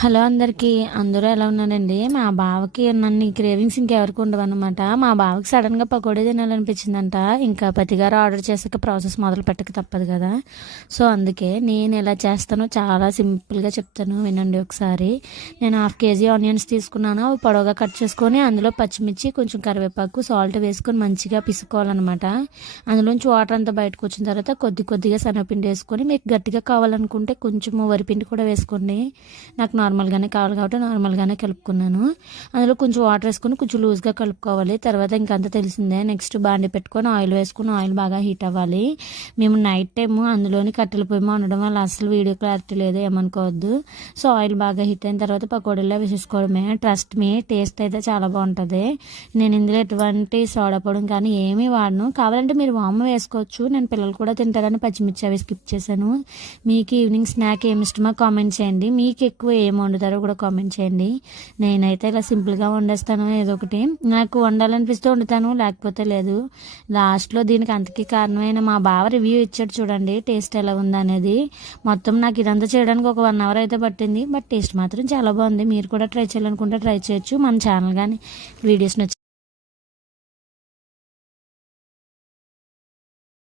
Hello అందరికీ. అందరూ ఎలా ఉన్నారండి? మా బావకి నన్ను ఈ క్రేవింగ్స్ ఇంకెవరికి ఉండవన్నమాట. మా బావకి సడన్గా పకోడీ తినాలనిపించిందంట. ఇంకా పతిగారు ఆర్డర్ చేసాక ప్రాసెస్ మొదలు పెట్టక తప్పదు కదా. సో అందుకే నేను ఎలా చేస్తానో చాలా సింపుల్గా చెప్తాను, వినండి ఒకసారి. నేను 1/2 kg ఆనియన్స్ తీసుకున్నాను. అవి పొడవుగా కట్ చేసుకొని అందులో పచ్చిమిర్చి, కొంచెం కరివేపాకు, సాల్ట్ వేసుకొని మంచిగా పిసుకోవాలన్నమాట. అందులోంచి వాటర్ అంతా బయటకు వచ్చిన తర్వాత కొద్దిగా శనగపిండి వేసుకొని, మీకు గట్టిగా కావాలనుకుంటే కొంచెము వరిపిండి కూడా వేసుకోండి. నాకు నార్మల్గానే కావాలి కాబట్టి నార్మల్గానే కలుపుకున్నాను. అందులో కొంచెం వాటర్ వేసుకొని కొంచెం లూజ్గా కలుపుకోవాలి. తర్వాత ఇంకంతా తెలిసిందే. నెక్స్ట్ బాండి పెట్టుకొని ఆయిల్ వేసుకొని ఆయిల్ బాగా హీట్ అవ్వాలి. మేము నైట్ టైము అందులోని కట్టెల పొయ్యి ఉండడం వల్ల అసలు వీడియో క్లారిటీ లేదు, ఏమనుకోవద్దు. సో ఆయిల్ బాగా హీట్ అయిన తర్వాత పకోడీలో వేసేసుకోవడమే. ట్రస్ట్ మీ, టేస్ట్ అయితే చాలా బాగుంటుంది. నేను ఇందులో ఎటువంటి సోడా పొడి కానీ ఏమీ వాడను. కావాలంటే మీరు వాము వేసుకోవచ్చు. నేను పిల్లలు కూడా తింటారని పచ్చిమిర్చి అవి స్కిప్ చేశాను. మీకు ఈవినింగ్ స్నాక్ ఏమి ఇష్టమో కామెంట్ చేయండి. మీకు ఎక్కువ ఏం వండుతారో కూడా కామెంట్ చేయండి. నేనైతే ఇలా సింపుల్గా వండేస్తాను. ఏదో ఒకటి నాకు వండాలనిపిస్తే వండుతాను, లేకపోతే లేదు. లాస్ట్లో దీనికి అంతకీ కారణమైన మా బావ రివ్యూ ఇచ్చాడు చూడండి, టేస్ట్ ఎలా ఉందనేది. మొత్తం నాకు ఇదంతా చేయడానికి ఒక 1 hour అయితే పట్టింది. బట్ టేస్ట్ మాత్రం చాలా బాగుంది. మీరు కూడా ట్రై చేయాలనుకుంటే ట్రై చేయొచ్చు. మన ఛానల్ కానీ వీడియోస్ నచ్చి